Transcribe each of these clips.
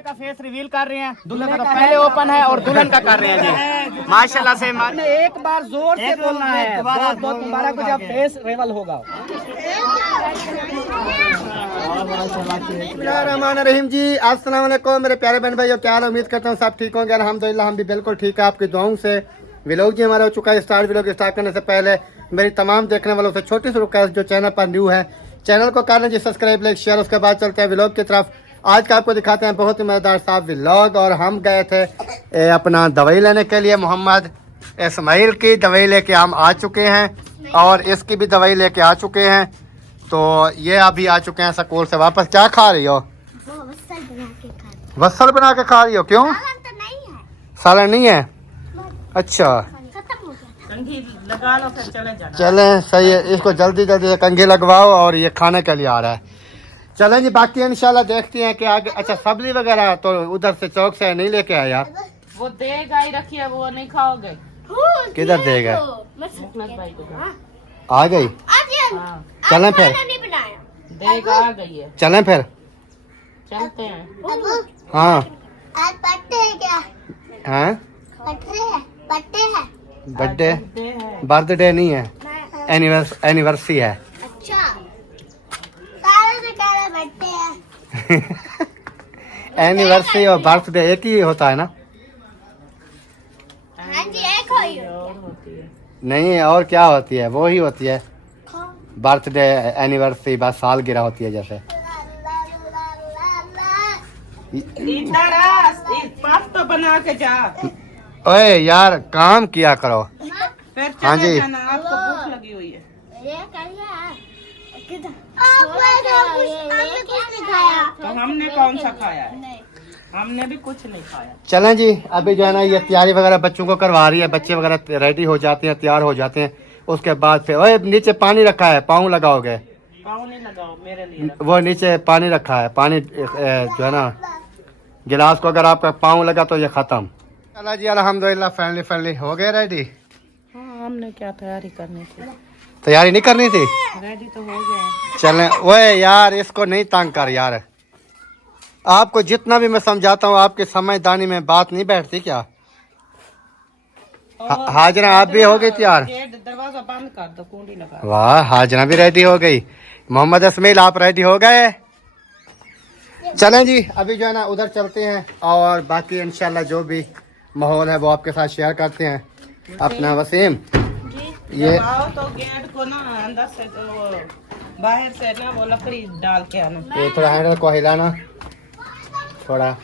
दूल्हे का face reveal कर रहे हैं। दूल्हे का तो पहले ओपन है और दुल्हन का कर रहे हैं जी। माशाल्लाह से एक बार जोर से बोलना है। बहुत बहुत मुबारक हो जब फेस रिवील होगा। रहीम जी, अस्सलाम वालेकुम मेरे प्यारे बहन भाइयों, क्या हाल? उम्मीद करता हूँ सब ठीक होंगे। अल्हम्दुलिल्लाह हम भी बिल्कुल ठीक है, आपकी दुआओं से। व्लॉग जी हमारा हो चुका है स्टार्ट। व्लॉग स्टार्ट करने से पहले मेरी तमाम देखने वालों से छोटी सी रिक्वेस्ट, जो चैनल पर न्यू है चैनल को कर लीजिए सब्सक्राइब, लाइक, शेयर। उसके बाद चलते हैं व्लॉग की तरफ। आज का आपको दिखाते हैं बहुत ही मज़ेदार साहब व्लॉग। और हम गए थे अपना दवाई लेने के लिए। मोहम्मद इस्माइल की दवाई लेके हम आ चुके हैं और इसकी भी दवाई लेके आ चुके हैं। तो ये अभी आ चुके हैं स्कूल से वापस। क्या खा रही हो? वसल बना के खा रही हो? क्यों? सालन नहीं है? अच्छा लगा लो फिर चले जाना। चलें, सही है। इसको जल्दी जल्दी से कंघी लगवाओ और ये खाने के लिए आ रहा है। चलें जी, बाकी इंशाल्लाह देखते हैं कि आगे। अच्छा सब्जी वगैरह तो उधर से चौक से नहीं लेके आया यार। वो देगा ही रखी है, वो नहीं खाओगे। किधर देगा? भाई को आ गई। चलें फिर। देगा आ गई है। चलें फिर। चलते हैं। हाँ आज बर्थडे है क्या? हैं? बर्थडे है। बर्थडे? बर्थडे नहीं है, एनिवर्सरी है। अच्छा, सारे से कह बर्थडे है। एनिवर्सरी और बर्थडे एक ही होता है ना? हाँ जी, एक होई होती है। नहीं, और क्या होती है? वो ही होती है बर्थडे, एनिवर्सरी, बस साल गिरा होती है जैसे। पास्ता बना के जा। ओए यार काम किया करो। फिर हाँ जी। जाना, आपको भूख लगी हुई है। आपने कुछ नहीं खाया। तो हमने कौन सा खाया है? हमने भी कुछ नहीं खाया। चलें जी, अभी जो है ना ये तैयारी वगैरह बच्चों को करवा रही है। बच्चे वगैरह रेडी हो जाते हैं, तैयार हो जाते हैं। उसके बाद फिर ओए नीचे पानी रखा है, पाँव लगाओगे? पाँव नहीं लगाओ, मेरे लिए रखो। वो नीचे पानी रखा है, पानी जो है ना गिलास को अगर आपका पाँव लगा तो ये खत्म। चला जी, अल्हम्दुलिल्लाह फैमिली हो गए रेडी। हाँ, हमने क्या तैयारी करनी थी? तैयारी नहीं करनी थी? रेडी तो हो गए। चलें। ओए यार इसको नहीं तंग कर यार। आपको जितना भी मैं समझाता हूँ आपकी समझदारी में बात नहीं बैठती क्या? हाजरा आप भी हो गई तैयार? दरवाजा बंद कर दो, कुंडी लगा। वाह, हाजरा भी रेडी हो गई। मोहम्मद इस्माइल आप रेडी हो गए? चलें जी, अभी जो है ना उधर चलते हैं और बाकी इंशाल्लाह जो भी माहौल है वो आपके साथ शेयर करते हैं। अपना वसीम ये आओ तो गेट को ना अंदर से तो बाहर से ना वो लकड़ी डाल के आना। ये थोड़ा हैंडल को हिलाना, थोड़ा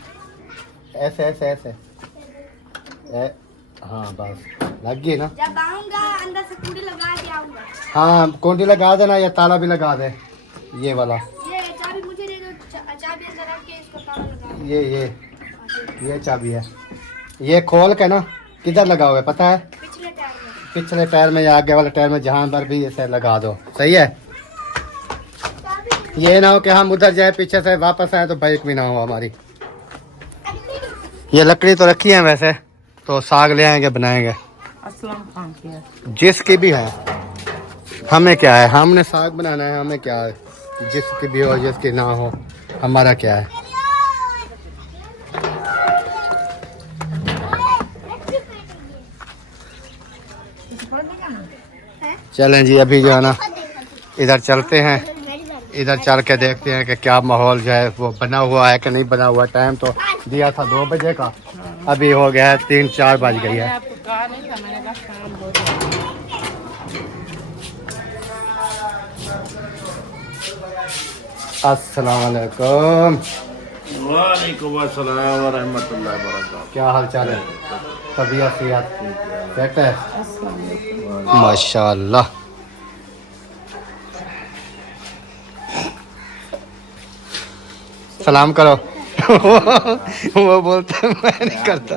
ऐसे ऐसे ऐसे हाँ बस लग गई ना। जब आऊंगा अंदर से कुंडी लगा के आऊंगा। हाँ कुंडी लगा देना या ताला भी लगा दे, ये वाला। ये चाबी मुझे दे दो, चाबी अंदर रख के इसको ताला लगा। ये चाबी है। ये खोल के ना किधर लगाओगे पता है? पिछले टायर में। पिछले टायर में या आगे वाले टायर में, जहाँ पर भी इसे लगा दो। सही है। ये ना हो कि हम उधर जाए पीछे से वापस आए तो बाइक भी ना हो हमारी। ये लकड़ी तो रखी है वैसे, तो साग ले आएंगे बनाएंगे। असलम खान की है। जिसकी भी है, हमें क्या है? हमने साग बनाना है, हमें क्या है? जिसकी भी हो जिसकी ना हो, हमारा क्या है? चलें जी, अभी जो है ना इधर चलते हैं। इधर चल के देखते हैं कि क्या माहौल जो है वो बना हुआ है कि नहीं बना हुआ। टाइम तो दिया था 2 बजे का, अभी हो गया है 3-4 बज गई है। आपको कहा नहीं था, मैंने कहा शाम हो जाएगी। अस्सलाम वालेकुम। वालेकुम अस्सलाम व रहमतुल्लाहि व बरकातहू। क्या हाल चाल है? तबीयत सेहत सेट है? माशाल्लाह। सलाम करो। वो बोलते हैं मैं नहीं करता।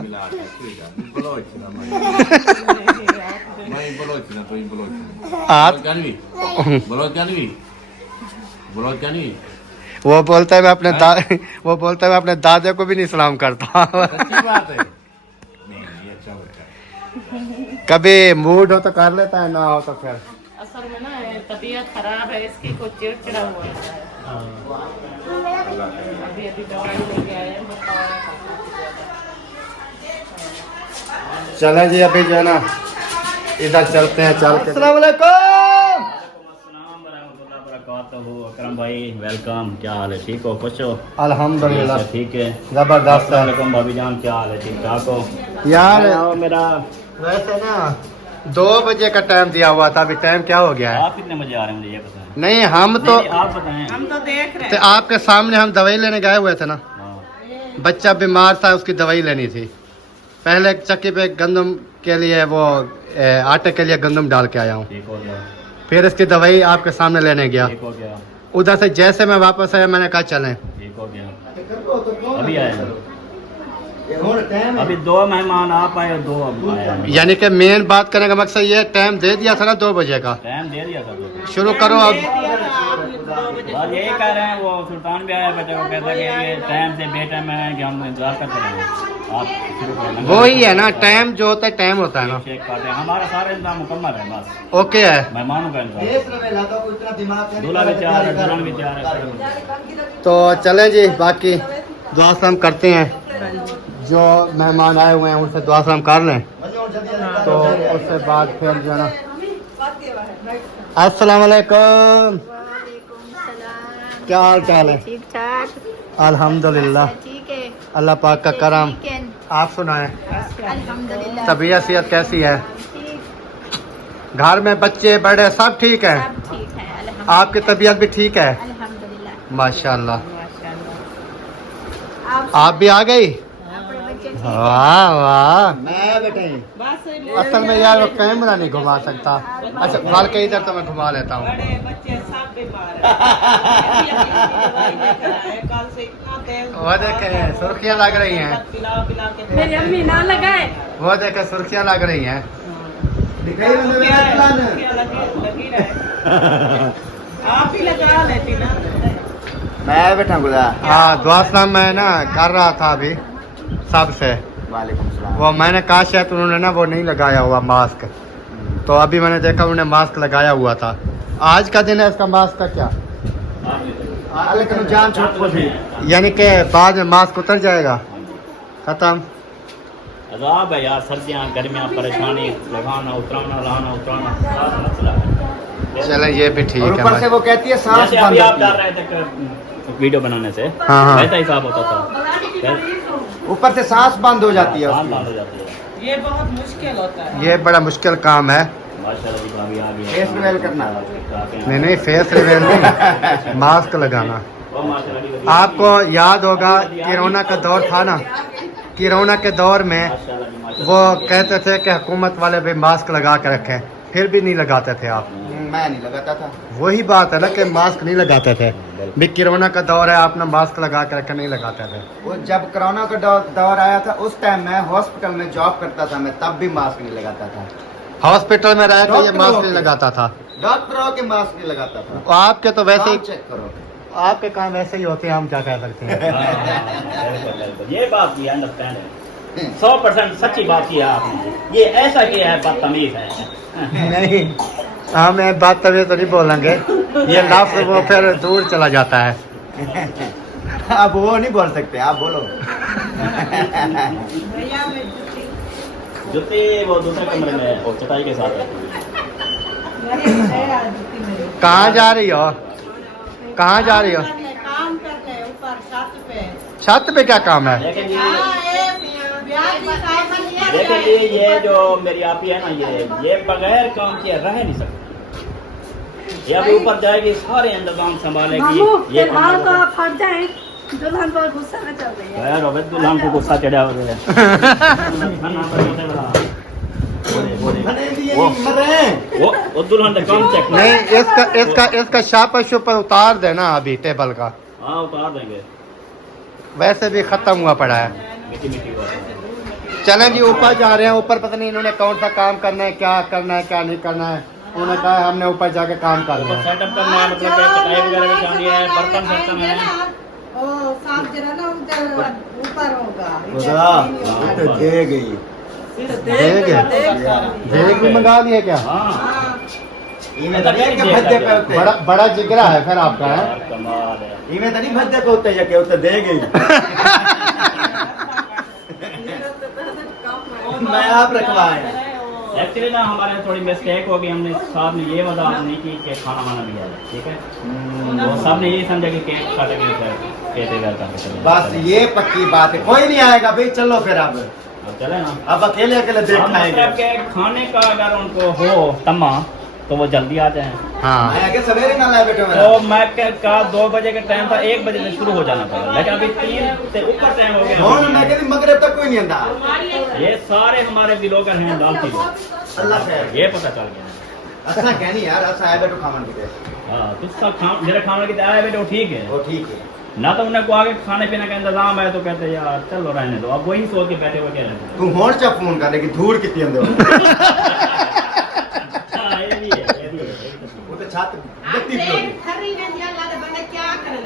आप वो बोलता है मैं अपने वो बोलता है मैं अपने दादे को भी नहीं सलाम करता। कभी मूड हो तो कर लेता है, ना हो तो फिर असल में ना तबीयत खराब है इसकी, कुछ चिड़चिड़ा हुआ है। अभी अभी दवाई लेके आए हैं, बताया था। चलें जी अभी जो है ना इधर चलते हैं चल के। अस्सलाम वालेकुम। अकरम भाई वेलकम। क्या हाल है? ठीक हो? खुश हो? अल्हम्दुलिल्लाह ठीक है। जबरदस्त है। वेलकम भाभी जान, क्या हाल है? ठीक ठाक हो? यार आओ मेरा। वैसे ना 2 बजे का टाइम दिया हुआ था, अभी टाइम क्या हो गया है? आप कितने बजे आ रहे हैं मुझे ये बताएं। नहीं हम तो नहीं, आप बताएं। हम तो देख रहे तो आपके सामने हम दवाई लेने गए हुए थे ना, हाँ। बच्चा बीमार था उसकी दवाई लेनी थी। पहले चक्की पे गंदम के लिए वो आटे के लिए गंदम डाल के आया हूँ, ठीक हो गया। फिर इसकी दवाई आपके सामने लेने गया। ठीक हो गया। उधर से जैसे मैं वापस आया मैंने कहा चलें। ठीक हो गया। अभी आए हैं। अभी 2 मेहमान आप आए और 2 अब आए हैं। यानी कि मेन बात करने का मकसद ये टाइम दे दिया था ना 2 बजे का, टाइम दे दिया था तो। शुरू करो अब। दिया था आपने 2 बजे। बस यही कह रहे हैं, वो सुल्तान भी आया बेटे को कहता है कि ये टाइम से बेटा में है कि हम इंतजार करते रहेंगे। आप शुरू करें। वो ही है ना, टाइम जो होता है टाइम होता है ना। शेक काटे हमारा सारा इंतजाम मुकम्मल है, बस ओके है। मेहमानों का इंतजाम। दूल्हा भी तैयार है, दुल्हन भी तैयार है। तो चलें जी, बाकी दुआ सलाम करते हैं। जो मेहमान आए हुए हैं उनसे दुआ सलाम कर लें, तो उसके बाद फिर जो है ना। अस्सलाम वालेकुम। क्या हाल चाल है? ठीक ठाक। अल्हम्दुलिल्लाह, ठीक है। अल्लाह पाक का करम। वीकेंड। आप सुनाएं, अल्हम्दुलिल्लाह। तबीयत सेहत कैसी है? ठीक, घर में बच्चे बड़े सब ठीक है? सब ठीक है अल्हम्दुलिल्लाह। आपकी तबीयत भी ठीक है? अल्हम्दुलिल्लाह। माशाल्लाह। आप आप भी आ गई? अपने बच्चे ठीक वाह वाह। बस असल में यार वो कैमरा नहीं घुमा सकता। अच्छा वाल के इधर तो मैं घुमा लेता हूँ। बड़े बच्चे सब बीमार हैं। दवाई लेकर आए, कल से इतना तेज वो देखे सुर्खियाँ लग रही हैं, पिला पिला के मेरी अम्मी ना लगाए। वो देखे सुर्खियाँ लग रही हैं। क्या लगी रहे। आप ही लगा लेती ना। मैं बैठा गुला। हाँ दुआ सलाम मैं ना कर रहा था अभी सबसे। वालेकुम सलाम। वो मैंने कहा शायद उन्होंने ना वो नहीं लगाया हुआ मास्क, तो अभी मैंने देखा उन्होंने मास्क लगाया हुआ था। आज का दिन है इसका मास्क का क्या? लेकिन जान छोड़ थी। यानी कि बाद में मास्क उतर जाएगा, खत्म। अजाब है यार, सर्दियाँ गर्मियाँ परेशानी, लगाना उतराना लाना उतराना सारा मसला है। चले ये भी ठीक और है ऊपर से भाई। वो कहती है सांस जैसे बंद अभी आप होती डाल है। रहे थे वीडियो बनाने से हाँ, हाँ। वैसा हिसाब होता था। ऊपर से सांस बंद हो जाती है बाल उसकी। बाल हो जाती है। ये बहुत मुश्किल होता है। ये बड़ा मुश्किल काम है। माशाल्लाह जी भाभी आ गई। फेस रिवील करना। नहीं फेस रिवील नहीं, मास्क लगाना। आपको याद होगा कोरोना का दौर था ना, कोरोना के दौर में वो कहते थे कि हुकूमत वाले भी मास्क लगा के रखें, फिर भी नहीं लगाते थे आप। मैं नहीं लगाता था। वही बात है ना कि मास्क नहीं लगाते थे। भी कोरोना का दौर है, आपने मास्क लगा के रखे, नहीं लगाते थे। वो जब कोरोना का दौर आया था उस टाइम मैं हॉस्पिटल में जॉब करता था, मैं तब भी मास्क नहीं लगाता था। हॉस्पिटल में रह के ये डॉक्टर मास्क होके। नहीं लगाता था। डॉक्टरों के मास्क नहीं लगाता था। आपके तो वैसे ही, काम चेक करो। आपके काम वैसे ही होते हैं, हम क्या कह सकते हैं। ये बात की अंडरस्टैंड है, 100% सच्ची बात की है आपने। ये ऐसा किया है, बदतमीज है। नहीं हाँ मैं बात तभी तो नहीं बोलेंगे, ये लफ्ज वो फिर दूर चला जाता है। आप वो नहीं बोल सकते, आप बोलो। जूते वो दूसरे कमरे में और चटाई के साथ है। कहाँ जा रही हो? कहाँ जा रही हो? काम करते हैं ऊपर छत पे। छत पे क्या काम है? लेकिन देखिए ये ये जो मेरी आपी है ना, ये बगैर काम किए रह नहीं सकती। ये अभी ऊपर जाएगी, सारे इंतजाम संभालेगी। ये तो आप फट जाए, दुल्हन बहुत गुस्सा में चल रही है। खैर अबे दुल्हन को गुस्सा चढ़ा हो गया। वो दुल्हन का काम चेक नहीं इसका शापर शुपर उतार देना अभी टेबल का, हाँ उतार देंगे। वैसे भी खत्म हुआ पड़ा है। मिट्टी मिट्टी हुआ है। चलें जी ऊपर जा रहे हैं। ऊपर पता नहीं इन्होंने कौन सा काम करना है, क्या करना है क्या नहीं करना है। उन्होंने कहा है हमने ऊपर जाके काम करना ऊपर है। सेटअप करना है, मतलब कि चटाई वगैरह भी जानी है, बर्तन सेटअप है। ऊपर होगा। दे गई। देग भी मंगा लिए क्या? हाँ इमे तो नहीं के भद्दे पे होते बड़ा बड़ा जिगरा है फिर आपका है। कमाल है। इमे तो नहीं भद्दे पे होते जाके उते देंगे मैं आप रखवाए एक्चुअली ना हमारे यहाँ थोड़ी मिस्टेक हो गई, हमने साहब ने ये वजह नहीं की कि खाना वाना भी आया, ठीक है। वो साहब ने ये समझा कि केक काटेंगे फिर बस ये पक्की बात है, कोई नहीं आएगा भाई, चलो फिर अब चले ना। अब अकेले अकेले देख हम खाएंगे। मतलब के खाने का अगर उनको हो तमा तो वो जल्दी आ जाए। हाँ मैं आगे सवेरे ना लाए बेटे मेरा। तो मैं का 2 बजे का टाइम था, 1 बजे से शुरू हो जाना पड़ा, लेकिन अभी 3 से ऊपर टाइम हो कौन गया। मैं कहती मगरिब तक कोई नहीं आंदा। ये सारे हमारे दिलों का हैं दाल की, अल्लाह खैर ये पता चल गया। अच्छा कहनी यार, अच्छा आए बेटो खावन के हाँ तुझसा मेरे खाने की आया बेटे वो ठीक है वो ठीक है। ना, तो उन्हें को आगे खाने पीने का इंतजाम है तो कहते यार चलो रहने दो, अब वही सोच के बैठे हुए कह रहे तू होन चा फोन कर, लेकिन धूड़ कितनी अंदर हाँ ये भी है, ये भी है। वो तो छात बत्ती फ्लोर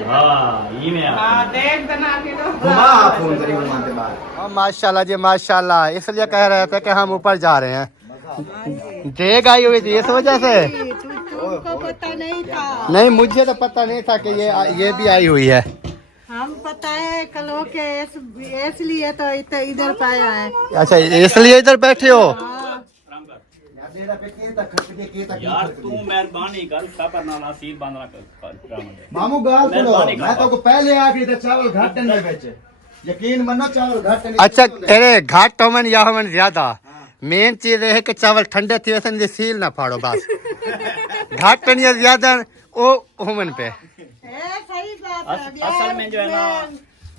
हाँ ये में हाँ, देख देना कि तो घुमा फोन करी घुमाते बाद। माशाल्लाह जी माशाल्लाह, इसलिए कह रहे थे कि हम ऊपर जा रहे हैं। देग आई हुई थी इस वजह से। तुमको पता नहीं था। नहीं मुझे तो पता नहीं था कि ये भी आई हुई है। हम पता है कल के इसलिए तो इधर पाया है। अच्छा इसलिए इधर बैठे हो। यार तू मेहरबानी कर, सबर नाल सील बांधना कर। मामू गाल सुनो, मेहरबानी कर। मैं तो को पहले आ गई तो चावल घाटन में बेचे, यकीन मानो चावल घाटन। अच्छा तेरे घाट होमन या होमन ज्यादा, मेन चीज है कि चावल ठंडे थी वैसे सील ना फाड़ो बस। घाट या ज्यादा वो होमन पे। सही बात है। असल में जो है ना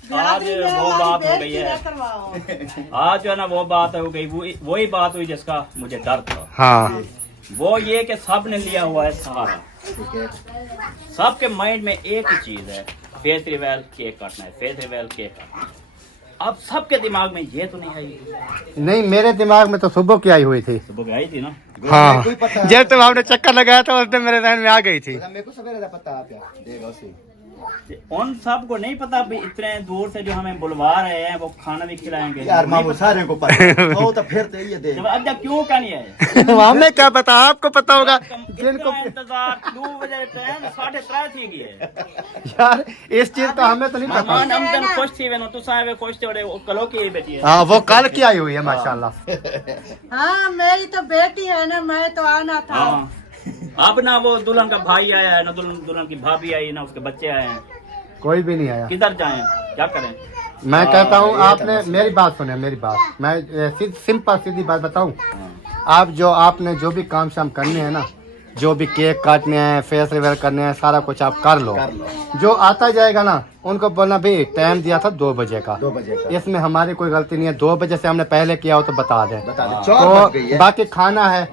आज वो बात हो गई है, आज जो है ना वो बात हो गई, वही बात हुई जिसका मुझे डर था। हाँ वो ये कि सब ने लिया हुआ है सहारा, सबके माइंड में एक ही चीज है, फेस रिवेल केक काटना है, फेस रिवेल केक काटना है। अब सबके दिमाग में ये तो नहीं आई। नहीं मेरे दिमाग में तो सुबह की आई हुई थी। सुबह आई थी ना। हाँ कोई पता जब तुम आपने चक्कर लगाया था उस दिन मेरे ध्यान में आ गई थी। मेरे को सवेरे का पता आप क्या देगा उसी। उन सब को नहीं पता भी इतने दूर से जो हमें बुलवा रहे हैं वो खाना भी खिलाएंगे। यार मामू सारे को पता हो तो फिर तो ये दे। अब जब क्यों का नहीं है हमें क्या पता, आपको पता होगा जिनको। इंतजार 2 बजे टाइम 3:30 थी गई यार इस चीज का हमें तो नहीं पता। मेहमान हमदन खुश थी वेनो तू साहब खुश थे वो कलो की बेटी है। हाँ वो कल की आई हुई है माशाल्लाह। हाँ मेरी तो बेटी है ना, मैं तो आना था। हाँ अब ना वो दुल्हन का भाई आया है ना दुल्हन की भाभी आई ना उसके बच्चे आए हैं, कोई भी नहीं आया। किधर जाएं क्या करें। मैं कहता हूँ आपने मेरी बात सुने, मेरी बात मैं सिंपल सीधी बात बताऊँ। आप जो आपने जो भी काम शाम करने हैं ना, जो भी केक काटने हैं फेस रिवेल करने हैं सारा कुछ आप कर लो। जो आता जाएगा ना उनको बोलना भाई टाइम दिया था 2 बजे का, 2 बजे का। इसमें हमारी कोई गलती नहीं है। 2 बजे से हमने पहले किया हो तो बता दें। तो बाकी खाना है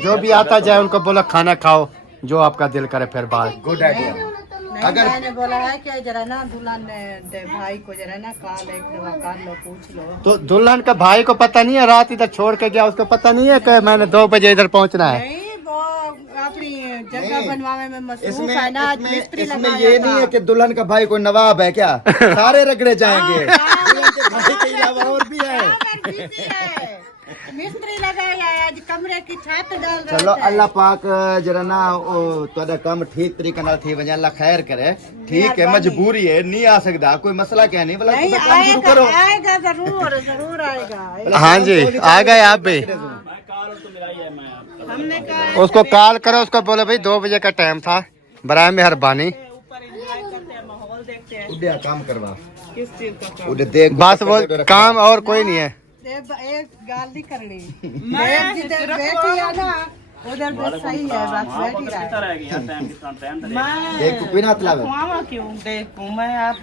जो भी आता जाए उनको बोला खाना खाओ जो आपका दिल करे फिर बात। Good idea. अगर मैंने बोला है कि जरा ना दुल्हन भाई को जरा ना कॉल एक दफा कर लो, पूछ लो। तो दुल्हन का भाई को पता नहीं है, रात इधर छोड़ के गया, उसको पता नहीं है कि मैंने 2 बजे इधर पहुंचना है। नहीं वो अपनी जगह नहीं, बनवाने में मसरूफ इसमें है ना, आज मिस्त्री इसमें लगाया ये था। नहीं है कि दुल्हन का भाई कोई नवाब है क्या, सारे रगड़े जाएंगे। दुल्हन के भाई के अलावा और भी है। मिस्त्री लगाया है, आज कमरे की छत डाल रहे चलो थे। अल्लाह पाक जरा ना तुहाडा काम ठीक तरीके नाल थी वने, अल्लाह खैर करे। ठीक है मजबूरी है, नहीं आ सकता, कोई मसला क्या नहीं, बोला नहीं काम शुरू आएगा, करो। आएगा जरूर जरूर आएगा। हाँ जी आ गए आप भी। मैं कॉल तो मिलाई है मैं आपका। हमने कहा उसको कॉल करो, उसको बोलो भाई 2 बजे का टाइम था, बराए मेहरबानी। ऊपर एंजॉय करते हैं, माहौल देखते हैं। उड़े काम करवा, किस चीज का काम? उड़े देख बस वो काम और कोई नहीं है। एक गाल नहीं करनी। मैं जिधर बैठी है ना उधर बस सही है, बस बैठी कितना रहे। रहेगी यार टाइम कितना टाइम तो देख कोई ना तलावे। मामा क्यों देखूं मैं, आप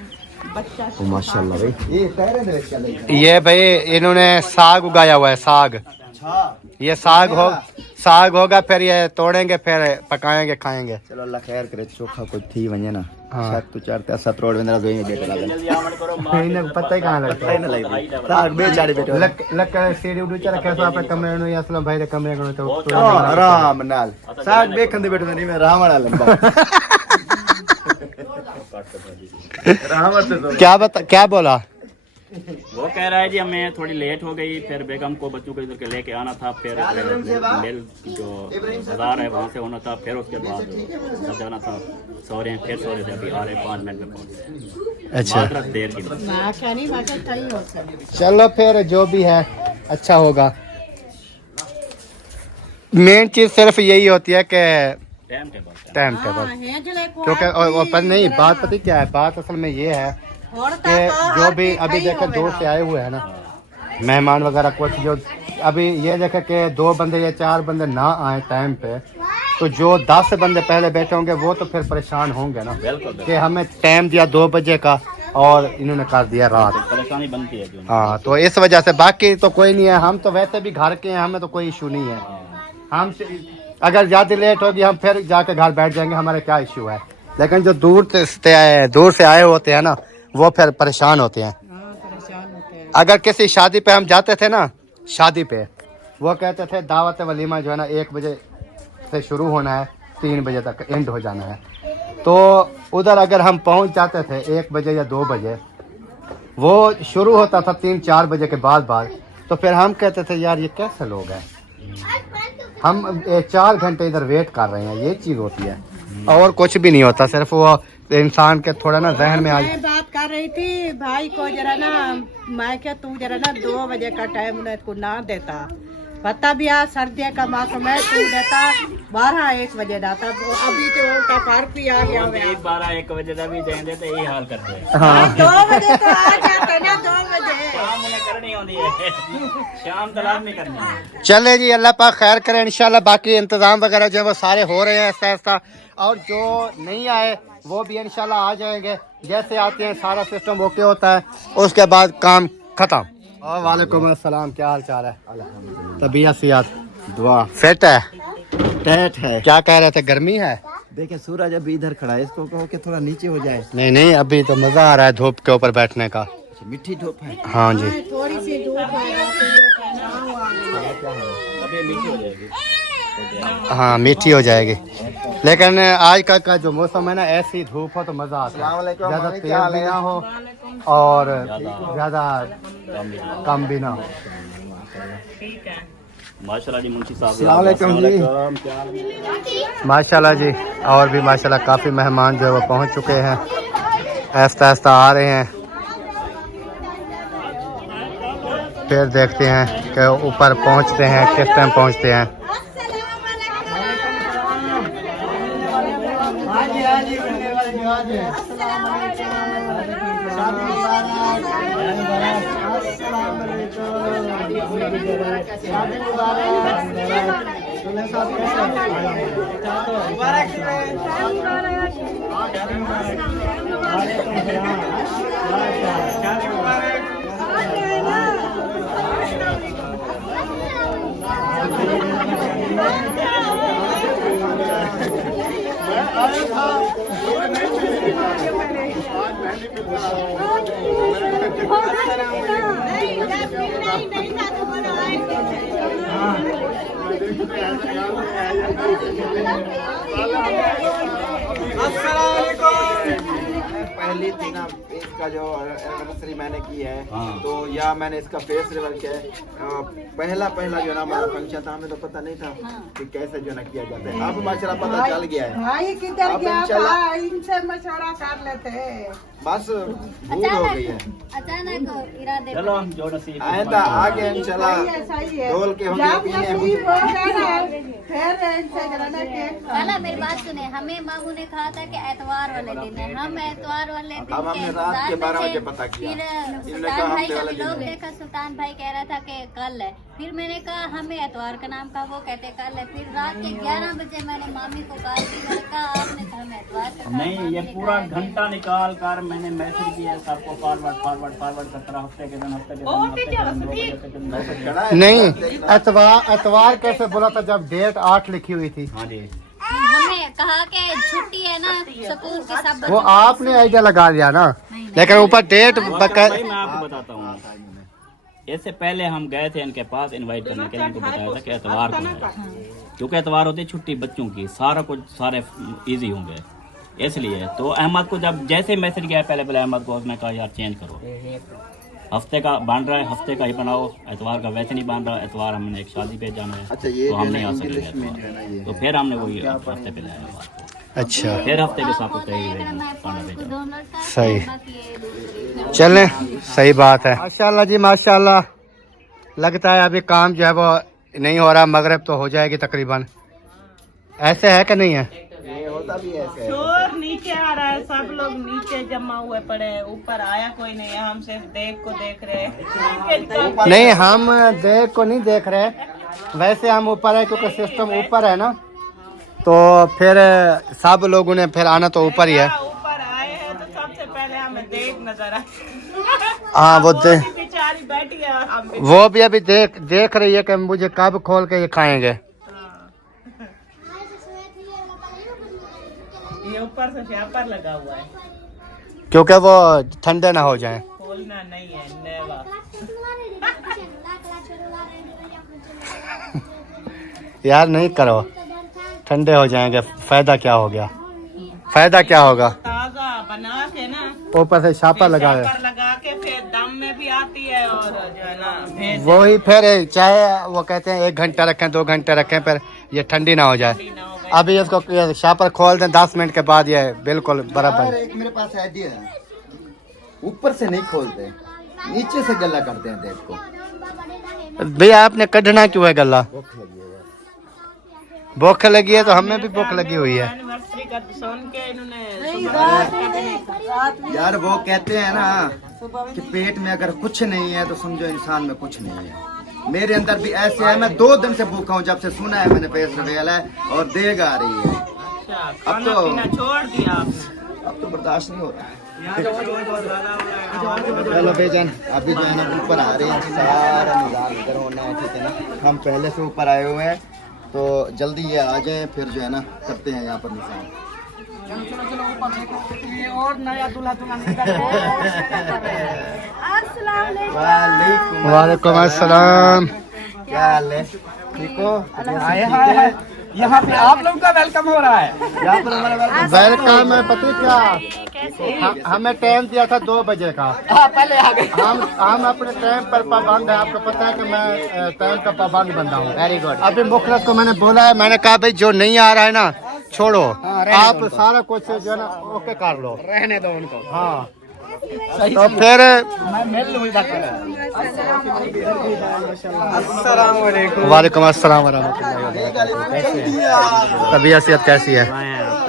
बच्चा माशाल्लाह भाई ये पैरे दे विच चले। ये भाई इन्होंने साग उगाया हुआ है, साग। अच्छा ये साग होगा फिर ये तोड़ेंगे फिर पकाएंगे खाएंगे। चलो अल्लाह खैर करे, चोखा कोई थी वने ना। हाँ। शायद तो 4-7 रोड में जोई बेटा लगा। जल्दी आमन करो इन्हें पता ही कहाँ लगता है। ना लगी साग बेचारे बेटे। लक सीढ़ी उड़ी चला कैसा आप कमरे में असलम भाई रे कमरे में तो आराम नाल साग देखन दे बेटे नहीं, मैं राम वाला लंबा राम से तो क्या बोला। वो वो कह रहा है जी हमें थोड़ी लेट हो गई, फिर बेगम को बच्चों को इधर के लेके आना था, फिर मिल जो बाजार है वहाँ से होना था, फिर उसके बाद घर जाना था, सो रहे हैं, फिर सो रहे थे, अभी आ रहे 5 मिनट में पहुँचे। अच्छा माजरत देर की बात। चलो फिर जो भी है अच्छा होगा। मेन चीज सिर्फ यही होती है कि टाइम टेबल टाइम टेबल, क्योंकि और पर नहीं बात पता क्या है, बात असल में ये है कि जो भी अभी देखे दूर से आए हुए हैं ना मेहमान वगैरह कुछ, जो अभी ये देखे कि 2 बंदे या 4 बंदे ना आए टाइम पे, तो जो 10 बंदे पहले बैठे होंगे वो तो फिर परेशान होंगे ना कि हमें टाइम दिया 2 बजे का और इन्होंने कर दिया रात, परेशानी बनती है। हाँ तो इस वजह से, बाकी तो कोई नहीं है, हम तो वैसे भी घर के हैं, हमें तो कोई इशू नहीं है। हम अगर ज़्यादा लेट होगी हम फिर जाके घर बैठ जाएंगे, हमारा क्या इशू है, लेकिन जो दूर से आए होते हैं ना वो फिर परेशान होते हैं। अगर किसी शादी पे हम जाते थे ना, शादी पे वो कहते थे दावत वलीमा जो है ना 1 बजे से शुरू होना है, 3 बजे तक एंड हो जाना है, तो उधर अगर हम पहुंच जाते थे 1 बजे या 2 बजे, वो शुरू होता था 3-4 बजे के बाद, तो फिर हम कहते थे यार ये कैसे लोग हैं, हम 4 घंटे इधर वेट कर रहे हैं, ये चीज़ होती है और कुछ भी नहीं होता, सिर्फ वो इंसान के थोड़ा ना जहन में मैं बात कर रही थी भाई को, जरा ना मैं क्या तू जरा ना 2 बजे का टाइम उन्हें को ना देता, पता भी आज सर्दियों का मौसम है, तू देता 12-1 बजे डाता, अभी तो उल्टा फर्क भी आ गया। 12-1 बजे भी देंगे तो यही हाल करते हैं। हाँ 2 बजे तो आ जाते ना, 2 बजे शाम उन्हें करनी होती है, शाम तलाश नहीं करनी है। चले जी, अल्लाह पाक खैर करे इंशाल्लाह। बाकी इंतज़ाम वगैरह जो है वो सारे हो रहे हैं ऐसा ऐसा, और जो नहीं आए वो भी इंशाल्लाह आ जाएंगे, जैसे आते हैं सारा सिस्टम ओके होता है, उसके बाद काम खत्म। और वालेकुम अस्सलाम, क्या हाल चाल है? तबीयत सियात दुआ फिट है? टैट है। क्या कह रहे थे, गर्मी है? देखे सूरज अभी इधर खड़ा है, इसको कहो कि थोड़ा नीचे हो जाए। नहीं अभी तो मज़ा आ रहा है धूप के ऊपर बैठने का। मिट्टी धूप है। हाँ जी थोड़ी सी धूप अभी मीठी हो जाएगी। हाँ मीठी हो जाएगी, लेकिन आज का जो मौसम है ना ऐसी धूप हो तो मज़ा आता है, ज़्यादा तेज भी ना हो और ज़्यादा कम भी ना हो। माशाल्लाह जी मुंशी साहब, अस्सलामुअलैकुम जी। माशाल्लाह जी, और भी माशाल्लाह काफ़ी मेहमान जो है वो पहुंच चुके हैं, आहिस्ता आहिस्ता आ रहे हैं, फिर देखते हैं कि ऊपर पहुंचते हैं किस टाइम पहुंचते हैं। पहली थी ना इसका जो एनिवर्सरी मैंने की है, तो या मैंने इसका फेस रिवल किया है, पहला जो ना हमारा फंक्शन था, हमें तो पता नहीं था कि कैसे जो ना किया जाता है, अब माशाल्लाह पता चल गया है। भाई किधर अब गया इंशाल्लाह था, इनसे मशवरा कर लेते हैं। बस भूल हो गई है। अचानक इरादे चलो जो नसीब आइंदा आगे इंशाल्लाह सही है, ढोल के होंगे जब पीने नसीब होगा ना, फिर इनसे जरा ना केक पहला मेरी बात सुने, हमें मामू ने कहा था कि एतवार वाले दिन है, हम एतवार वाले दिन अब हमने रात के 12 बजे पता किया। फिर इन्होंने कहा सुल्तान भाई हफ्ते का वाले दिन लोग है। देखा, सुल्तान भाई कह रहा था कि कल है, फिर मैंने कहा हमें एतवार का नाम कहा, वो कहते कल है, फिर रात के 11 बजे मैंने मामी को कॉल की, मैंने कहा आपने कहा हमें एतवार का कहा, नहीं, ये मामी ने पूरा कहा घंटा निकाल कर मैंने मैसेज किया सबको, फॉरवर्ड करता रहा, हफ्ते के दिन 2 बजे के दिन। चढ़ा है। नहीं एतवार कैसे बोला था जब डेट 8 लिखी हुई थी? हाँ जी, हमें कहा कि छुट्टी है ना स्कूल की, सब वो बच्चों की। आपने आइडिया लगा लिया ना, लेकिन ऊपर डेट भाई मैं आपको बताता हूँ, इससे पहले हम गए थे इनके पास इनवाइट करने के लिए, इनको बताया था कि एतवार को है, क्योंकि एतवार होती है छुट्टी बच्चों की, सारे इजी होंगे, इसलिए तो अहमद को जब जैसे मैसेज गया पहले अहमद को उसने कहा यार चेंज करो, हफ्ते का बन रहा है, हफ्ते का ही बनाओ, एतवार का वैसे नहीं बन रहा, एतवार हमने एक शादी पे जाना है अच्छा, ये तो हम जो नहीं है आ इंग्लिश सकेंगे में जो है ना ये तो फिर हमने वही हफ्ते पे लाया बात को। अच्छा फिर हफ्ते के साथ होते ही सही, चलें सही बात है। माशाल्लाह जी माशाल्लाह, लगता है अभी काम जो है वो नहीं हो रहा, मगरिब तो हो जाएगी तकरीबन, ऐसे है कि नहीं है? ये होता भी ऐसे है। शोर नीचे आ रहा है, सब लोग नीचे जमा हुए पड़े हैं, ऊपर आया कोई नहीं है, हम सिर्फ देख को देख रहे हैं। नहीं, हम देख को नहीं देख रहे, वैसे हम ऊपर है क्योंकि सिस्टम ऊपर है ना, तो फिर सब लोगों ने फिर आना तो ऊपर ही है। ऊपर आए हैं तो सबसे पहले हमें देख नजर आए। हाँ वो बेचारी बैठी है और हम भी। वो भी अभी देख रही है कि मुझे कब खोल के ये खाएंगे। ये ऊपर से शापर लगा हुआ है, क्योंकि वो ठंडे ना हो जाएं। खोलना नहीं है नेवा। यार नहीं करो, ठंडे हो जाएंगे, फायदा क्या हो गया, फायदा क्या होगा। ताजा बना के ना ऊपर से छापा लगा है, शापर लगा के फिर दम में भी आती है और जो है ना भेज वही फिर चाहे वो कहते हैं 1 घंटा रखें 2 घंटे रखें, फिर ये ठंडी ना हो जाए। अभी इसको ये शापर खोल दें 10 मिनट के बाद ये बिल्कुल और बराबर। एक मेरे पास आइडिया है, ऊपर से नहीं खोलते, नीचे से गला करते हैं देख को। भैया आपने कढ़ना क्यों है गला? भूख लगी है तो हमें भी भूख लगी हुई है। एनिवर्सरी का सुन के इन्होंने यार वो कहते हैं ना कि पेट में अगर कुछ नहीं है तो समझो इंसान में कुछ नहीं है। मेरे अंदर भी ऐसे है, मैं 2 दिन से भूखा हूँ, जब से सुना है मैंने फेस रिवील है और देग आ रही है। अब तो छोड़ दिया आपने। अब तो बर्दाश्त नहीं हो रहा है। चलो बेजान, अभी जो है ना ऊपर आ रहे हैं, सारा निजाम इधर होना है, ठीक है ना। हम पहले से ऊपर आए हुए हैं तो जल्दी ये आ जाए, फिर जो है ना करते हैं यहाँ पर निजाम। और नया दूल्हा वालेकुम अस्सलाम। क्या हाल है? ठीक हो? यहाँ पे आप लोगों का वेलकम हो रहा है। यहाँ पर हमारा वेलकम है, पता क्या हमें टाइम दिया था 2 बजे का, पहले आ गए। हम अपने टाइम पर पाबंद है। आपको पता है कि मैं टाइम का पाबंद बंदा हूँ। Very good. अभी मुखलस को मैंने बोला है, मैंने कहा भाई जो नहीं आ रहा है ना छोड़ो, आप सारा कुछ जो है ना ओके कर लो, रहने दो उनको। हाँ तो फिर वालेकुम अस्सलाम वरहमतुल्लाहि वबरकातुहू। तबीयत कैसी है?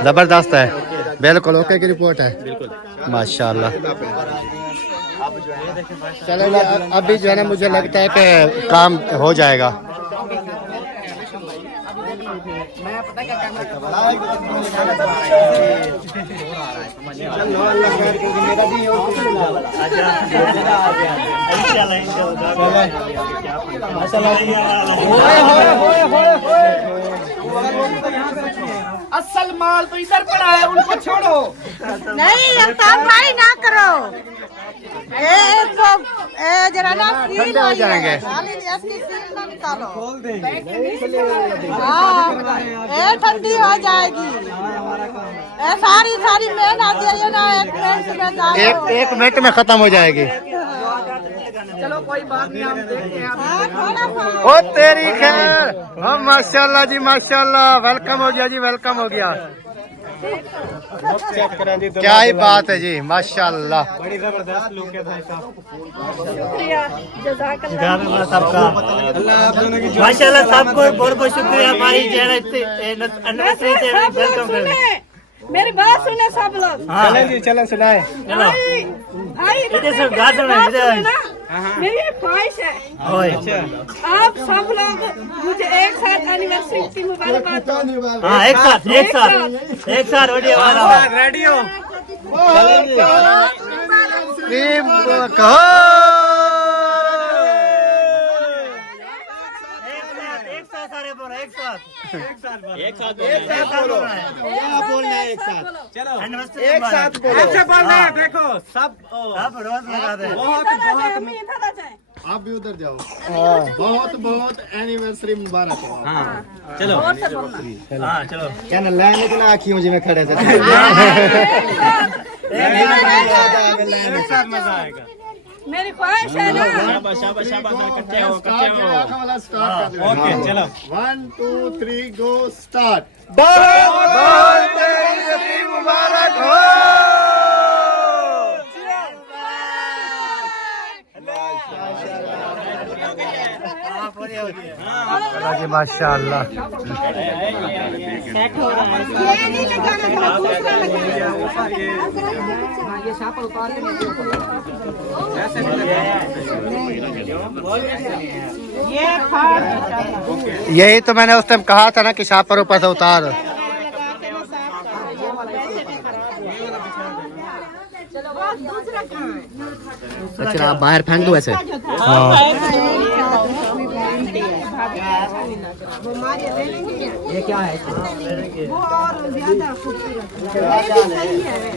जबरदस्त है, बिल्कुल ओके की रिपोर्ट है, माशाल्लाह। चलो अभी जो है ना मुझे लगता है कि काम हो जाएगा। असल माल तो इधर पड़ा है, उनको छोड़ो। नहीं अफ्ताब भाई ना करो, जरा ना ठंडे हो जाएंगे। निकालो, हाँ ठंडी हो जाएगी। सारी मेहनत आ जाइए ना, 1 मिनट में जाओ। एक मिनट में खत्म हो जाएगी। चलो कोई बात नहीं, हम देखते हैं। ओ तेरी खैर, हम माशाल्लाह जी माशाल्लाह, वेलकम हो गया जी, वेलकम हो गया। क्या ही बात है जी, माशाल्लाह। बड़ी जबरदस्त लुक है भाई साहब। माशाल्लाह सबको बहुत बहुत शुक्रिया हमारी एनिवर्सरी से वेलकम करने। मेरी बात सुने सब लोग। चलें जी, चलें सुनाए। मेरी एक ख्वाहिश है, आप सब लोग मुझे एक साथ एनिवर्सरी की मुबारकबाद दो। हाँ एक साथ ऑडियो वाला रेडी हो? एक साथ बोलो। बोलना है एक साथ। चलो एक साथ बोलो। ऐसे बोलना है, देखो सब रोज लगा दे। बहुत आप भी उधर जाओ। बहुत बहुत एनिवर्सरी मुबारक हो। चलो चलो क्या ना लाने के ना आखियों जी में खड़े थे। एक साथ मजा आएगा। मेरी ख्वाहिश है ना। शाबाश शाबाश शाबाश, कच्चे हो कच्चे हो। ओके चलो 1 2 3 गो स्टार्ट। जी माशाअल्लाह। यही तो मैंने उस टाइम कहा था ना कि शापर ऊपर से उतार। अच्छा आप बाहर फेंक दो ऐसे। ये क्या है?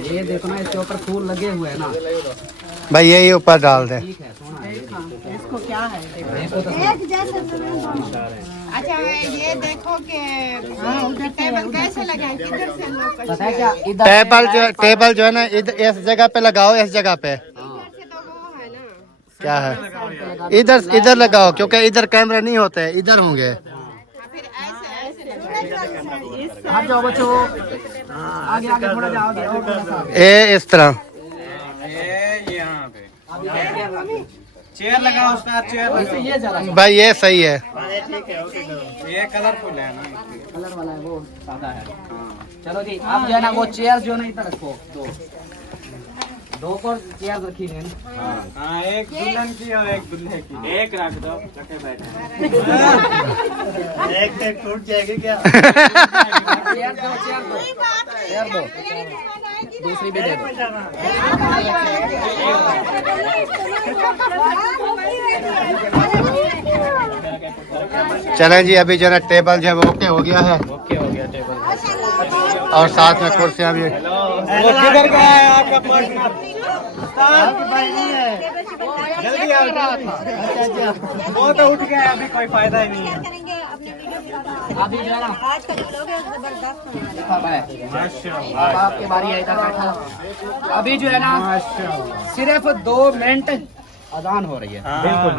ये देखो ना, इसके ऊपर फूल लगे हुए हैं ना भाई, यही ऊपर डाल दे। इसको क्या है? अच्छा ये देखो कि टेबल कैसे लगाए, किधर से लोग पता है क्या, टेबल जो है ना इस जगह पे लगाओ, इस जगह पे क्या है, इधर लगाओ, क्योंकि इधर कैमरा नहीं होते, इधर होंगे। जाओ बच्चों, आगे आगे थोड़ा जाओगे। ए इस तरह चेयर लगाओ उसका, चेयर भाई ये सही है। ये कलरफुल है ना, कलर वाला है, वो सादा है। चलो जी, अब जो है ना वो चेयर जो है ना इधर रखो, दो को चेयर रखी है ना। हाँ एक दुल्हन की और एक दूल्हे की, एक रख दो, रखे बैठे। एक टूट जाएगी क्या? चेयर दो, दूसरी भी दे दो। चलें जी, अभी जो है ना टेबल जो है वो ओके हो गया है। ओके हो गया टेबल, और साथ में कुर्सियां भी। वो किधर गया है आपका पार्टनर? जल्दी आओ। वो तो उठ गया, अभी कोई फायदा ही नहीं है। अभी जो है ना माशाल्लाह, आपकी बारी है, इधर बैठा। अभी जो है ना सिर्फ 2 मिनट अजान हो रही है। बिल्कुल।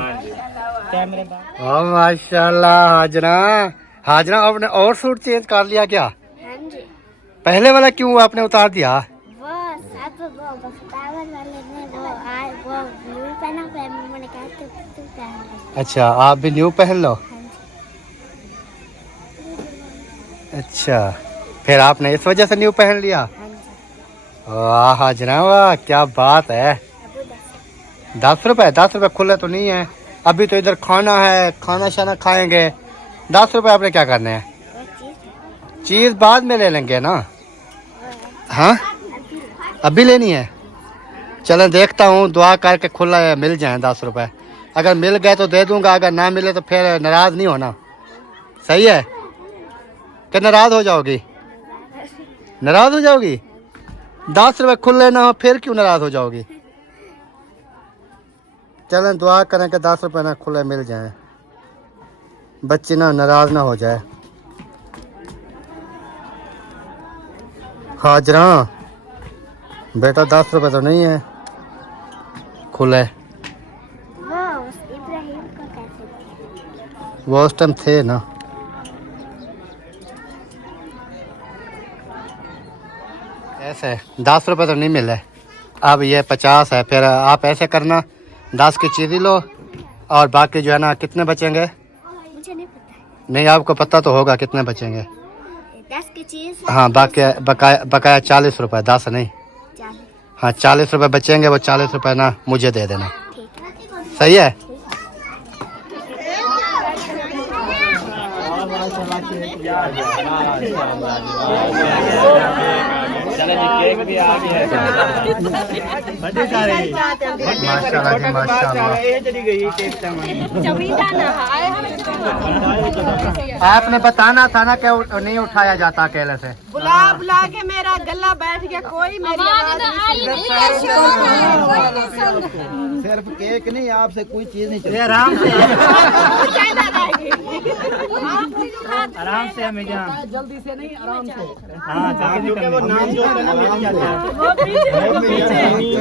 माशाल्लाह। हाजरा हाजरा आपने और सूट चेंज कर लिया क्या? हाँ जी, पहले वाला क्यों आपने उतार दिया? वो सब वो बख्तावर वाले ने वो ब्लू पहना, मैंने कहा तू पहन ले। अच्छा, आप भी न्यू पहन लो। हाँ जी, अच्छा, फिर आपने इस वजह से न्यू पहन लिया। हाँ जी। वाह हाजरा वाह, क्या बात है। अबू 10 रुपए? 10 रुपए खुले तो नहीं है अभी, तो इधर खाना है, खाना शाना खाएंगे। 10 रुपए आपने क्या करने हैं? वो चीज चीज बाद में ले लेंगे ना। हाँ अभी लेनी है? चलें देखता हूँ, दुआ करके खुला मिल जाए 10 रुपए। अगर मिल गए तो दे दूंगा, अगर ना मिले तो फिर नाराज नहीं होना। सही है कि नाराज हो जाओगी? नाराज हो जाओगी? 10 रुपए खुले ना हो फिर क्यों नाराज हो जाओगी? चलें दुआ करें कि 10 रुपए ना खुले मिल जाएं, बच्चे ना नाराज ना हो जाए। हाजरा बेटा 10 रुपए तो नहीं है खुले? वो इब्राहिम को कैसे दिया? वो उस टाइम थे ना। ऐसे 10 रुपए तो नहीं मिले, अब ये 50 है। फिर आप ऐसे करना, 10 की चीज़ लो और बाकी जो है ना कितने बचेंगे? मुझे नहीं पता, नहीं आपको पता तो होगा कितने बचेंगे। 10 की चीज। हाँ बाकी बकाया 40 रुपए, 10 नहीं। 40। हाँ 40 रुपए बचेंगे, वो 40 रुपए ना मुझे दे देना। ठीक है, सही है? केक भी आ गया है। माशाल्लाह जी माशाल्लाह। आपने बताना था ना कि नहीं उठाया जाता अकेले से। बुला बुला के मेरा गला बैठ गया, कोई मेरी आवाज नहीं। सिर्फ केक नहीं, आपसे कोई चीज नहीं चलती। आराम से आराम से हमें जान, जल्दी से नहीं, आराम से। हाँ क्योंकि वो नाम जो होता है ना मिल जाता है।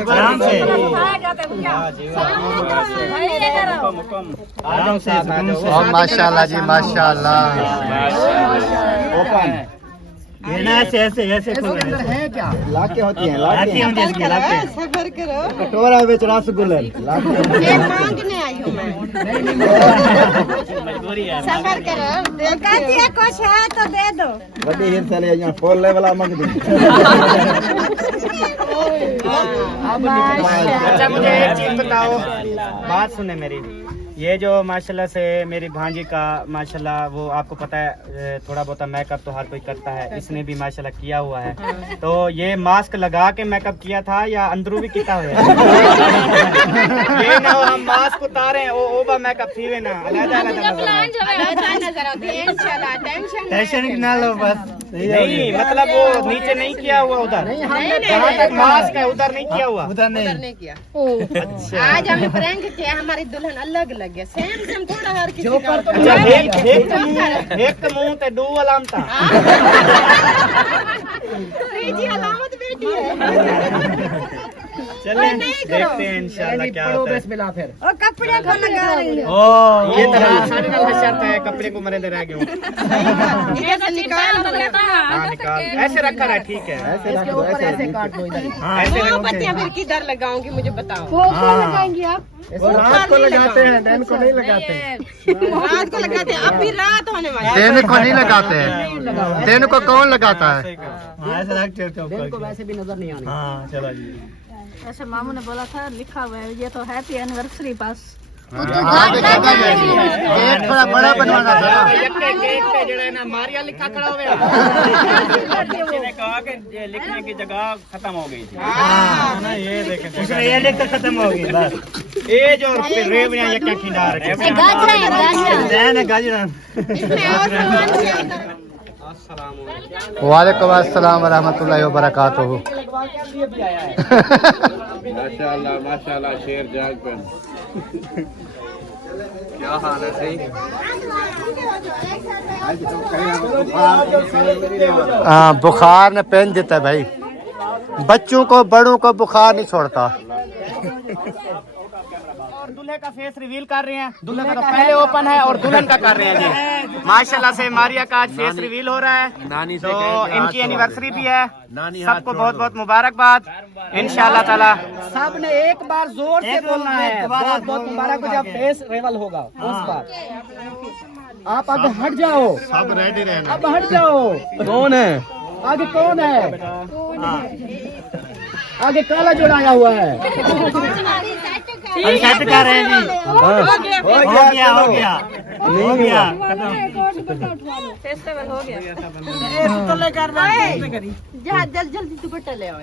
आराम से, आराम से माशाल्लाह जी माशाल्लाह। ओपन ये ना ऐसे ऐसे ऐसे खोल रहे हैं। है क्या? लाके होती हैं, लाके होंगे इसकी, लाके। सबर करो, कटोरा बेच रसगुल्ले ये मांगने आई हूँ मैं। मजबूरी है। सबर करो, कहती है कुछ है तो दे दो। बड़ी हिर चले यहाँ फोल ले वाला मंग दी। अच्छा मुझे एक चीज बताओ, बात सुने मेरी। ये जो माशाल्लाह से मेरी भांजी का माशाल्लाह, वो आपको पता है थोड़ा बहुत मेकअप तो हर कोई करता है, इसने भी माशाल्लाह किया हुआ है। तो ये मास्क लगा के मेकअप किया था या अंदरू भी किया हुआ है? ये ना हो हम मास्क उतारे वो ओबा मेकअप थी वे ना टेंशन ना लो बस। नहीं मतलब वो नीचे नहीं किया हुआ उधर, जहाँ तक मास्क है उधर नहीं किया हुआ, उधर नहीं किया। अच्छा आज हमने प्रैंक किया, हमारी दुल्हन अलग लगे, सेम सेम थोड़ा हर किसी का। अच्छा एक मुंह ते दो अलामता। तीसरी अलामत बेटी है। चलें देखते हैं इंशाल्लाह क्या होता है। मिला फिर और कपड़े को लगा रही है। ओ ये तरह सारे नाल शर्त है, कपड़े को मरे दे रह गए। ऐसे निकाल दो। हाँ निकाल, ऐसे रखा रहा ठीक है। इसके ऊपर ऐसे काट दो इधर। हाँ ऐसे बत्तियां फिर किधर लगाऊंगी मुझे बताओ। लगाएंगी आप? रात को लगाते हैं, दिन को नहीं लगाते। रात को लगाते हैं, अभी रात होने वाली है। दिन को नहीं लगाते हैं, दिन को कौन लगाता है? ऐसे रखते हो दिन को वैसे भी नजर नहीं आनी। हाँ चलो जी। ऐसे मामू ने बोला था, लिखा हुआ है ये तो हैप्पी एनिवर्सरी पास। केक थोड़ा बड़ा बनवाना था। केक पे जो है ना मारिया लिखा खड़ा हो गया। किसी ने कहा कि ये लिखने की जगह खत्म हो गई थी। हाँ ना ये देखें, उसने ये लिख कर खत्म हो गई बस। ये जो रेवड़ियाँ ये क्या खिंडा रखे हैं? गाजरा। वालेकुम अस्सलाम वरहमतुल्लाहि वबरकातुहू। माशाल्लाह माशाल्लाह, शेर जाग पे क्या हाल है? सही। बुखार ने पहन देता है भाई, बच्चों को बड़ों को बुखार नहीं छोड़ता। और दूल्हे का फेस रिवील कर रहे हैं। दूल्हे का तो पहले ओपन है और दुल्हन का कर रहे हैं जी। माशाल्लाह से मारिया का आज फेस रिवील हो रहा है, तो इनकी एनिवर्सरी भी है। सबको बहुत बहुत मुबारकबाद इंशाल्लाह ताला। सब ने एक बार जोर से बोलना है, बहुत बहुत मुबारक हो जब फेस रिवील होगा उस बार। आप आगे हट जाओ, सब रेडी रहना। अब हट जाओ। कौन है आगे कौन है? आगे काला जोड़ आया हुआ है। हम सेट कर रहे हैं जी। हो गया जल्दी दुपट्टा ले आओ,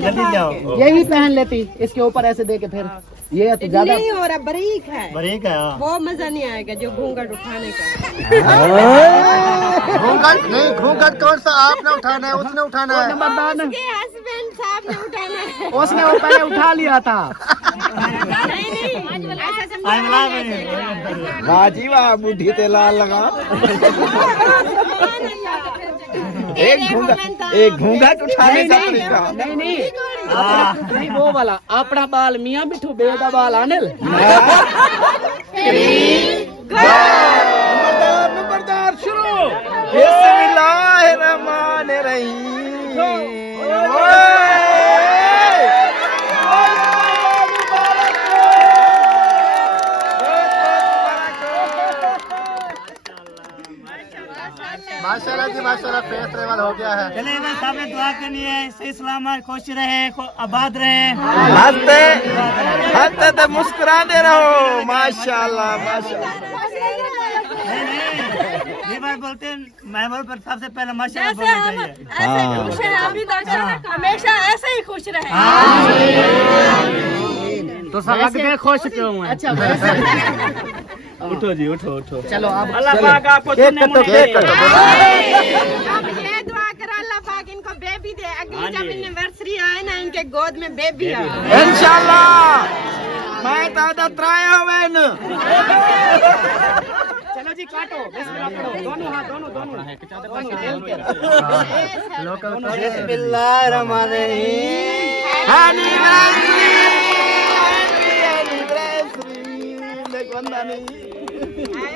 जल्दी जाओ। यही पहन लेती, इसके ऊपर ऐसे दे के फिर ये तो ज्यादा नहीं हो रहा, बारीक है, बरीक है। वो मजा नहीं आएगा जो घूंघट उठाने का। घूंघट नहीं, घूंघट कौन सा आपने उठाना है? उसने उठाना है। उसके हस्बैंड साहब ने उठाना है। उसने वो पहले उठा लिया था। बाजी वाह, बूढ़ी ते लाल लगा। एक घूंघट उठाने का तरीका। नहीं वो वाला अपना बाल मियाँ बिठू बेदा बाल अनिल। नंबरदार शुरू। बिस्मिल्लाहिर्रहमानिर्रहीम। माशाल्लाह जी माशाल्लाह, फेस रिवील हो गया है। चले मैं सामने दुआ करनी है, सही सलामत खुश रहे, आबाद रहे। हंसते हंसते तो मुस्कुराते रहो। माशाल्लाह माशाल्लाह। नहीं ये बात बोलते हैं, महमूद पर सबसे पहले माशाल्लाह बोलना चाहिए। ऐसे खुश रहे, अभी तक हमेशा ऐसे ही खुश रहे। तो सब लगते खुश क्यों हैं? अच्छा उठो जी, उठो उठो। चलो अब अल्लाह पाक आपको केक कटो, केक कटो। अब ये दुआ करो अल्लाह पाक इनको बेबी दे, अगली जब एनिवर्सरी आए ना इनके गोद में बेबी आए। इंशाल्लाह मैं तादा त्राया हुए न। चलो जी काटो, बिस्मिल्लाह पढ़ो, दोनों हाथ, दोनों दोनों बिस्मिल्लाहिर्रहमानिर्रहीम।